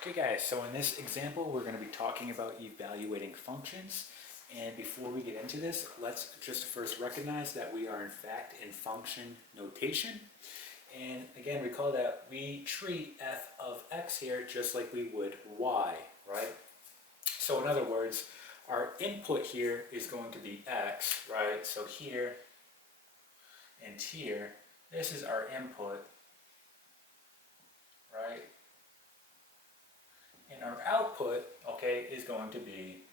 Okay guys, so in this example we're going to be talking about evaluating functions, and before we get into this, let's just first recognize that we are in fact in function notation. And again, recall that we treat f of x here just like we would y, right? So in other words, our input here is going to be x, right? So here and here, this is our input, right? And our output, okay, is going to be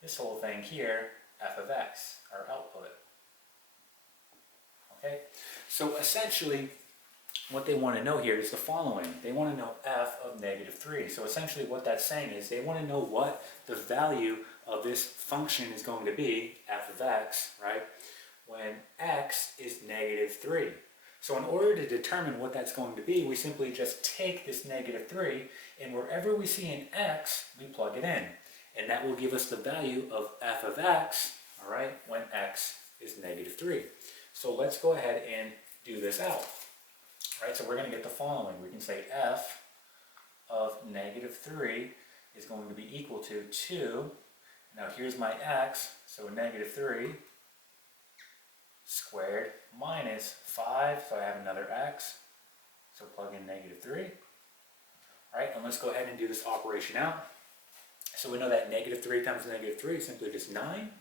this whole thing here, f of x, our output. Okay, so essentially what they want to know here is the following. They want to know f of -3. So essentially what that's saying is they want to know what the value of this function is going to be, f of x, right, when x is -3. So in order to determine what that's going to be, we simply just take this -3, and wherever we see an x, we plug it in. And that will give us the value of f of x, all right, when x is -3. So let's go ahead and do this out. All right, so we're going to get the following. We can say f of -3 is going to be equal to 2. Now here's my x, so -3 squared minus 5, so I have another x, so plug in -3. All right, and let's go ahead and do this operation out. So we know that -3 times -3 is simply just 9,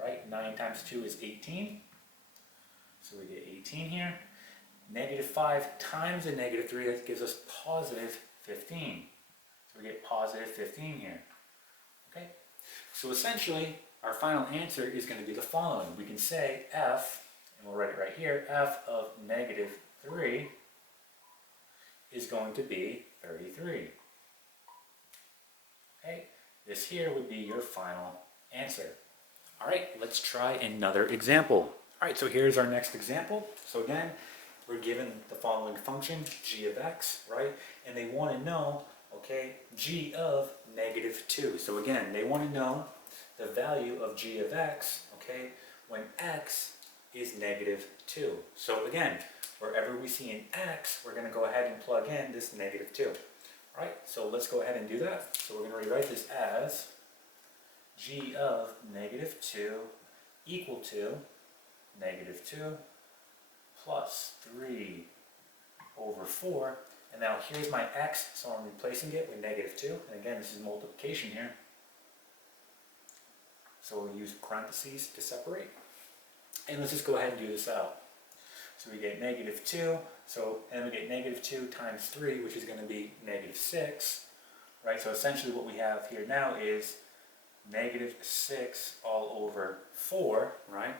right? 9 times 2 is 18, so we get 18 here. -5 times a -3, that gives us positive 15, so we get positive 15 here. Okay, so essentially our final answer is going to be the following. We can say f, and we'll write it right here, f of -3 is going to be 33. Okay, this here would be your final answer. All right, let's try another example. All right, so here's our next example. So again, we're given the following function, g of x, right? And they want to know, okay, g of -2. So again, they want to know the value of g of x, okay, when x is -2. So again, wherever we see an x, we're going to go ahead and plug in this -2. All right, so let's go ahead and do that. So we're going to rewrite this as g of -2 equal to -2 plus 3 over 4. And now here's my x, so I'm replacing it with -2. And again, this is multiplication here. So we'll use parentheses to separate. And let's just go ahead and do this out. So we get -2, and we get -2 times 3, which is going to be -6, right? So essentially what we have here now is -6 all over 4, right?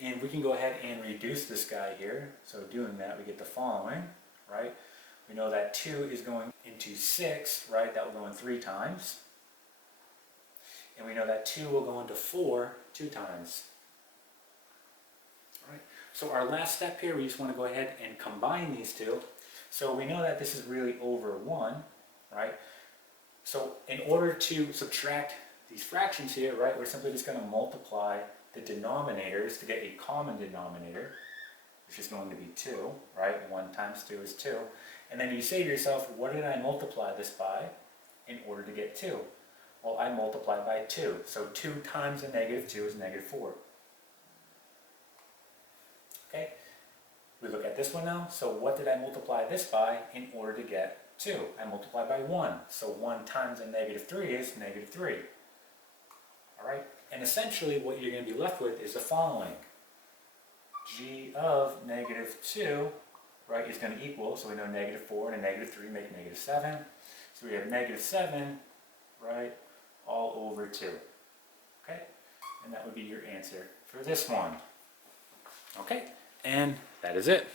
And we can go ahead and reduce this guy here. So doing that, we get the following, right? We know that 2 is going into 6, right? That will go in 3 times. And we know that 2 will go into 4 2 times. All right. So our last step here, we just want to go ahead and combine these two. So we know that this is really over 1, right? So in order to subtract these fractions here, right, we're simply just going to multiply the denominators to get a common denominator, which is going to be 2, right? 1 times 2 is 2. And then you say to yourself, what did I multiply this by in order to get 2? Well, I multiplied by 2. So 2 times a -2 is -4. Okay? We look at this one now. So what did I multiply this by in order to get 2? I multiplied by 1. So 1 times a -3 is -3. All right? And essentially what you're going to be left with is the following. G of -2, right, is going to equal, so we know -4 and a -3 make -7. So we have -7, right, all over 2. Okay? And that would be your answer for this one. Okay? And that is it.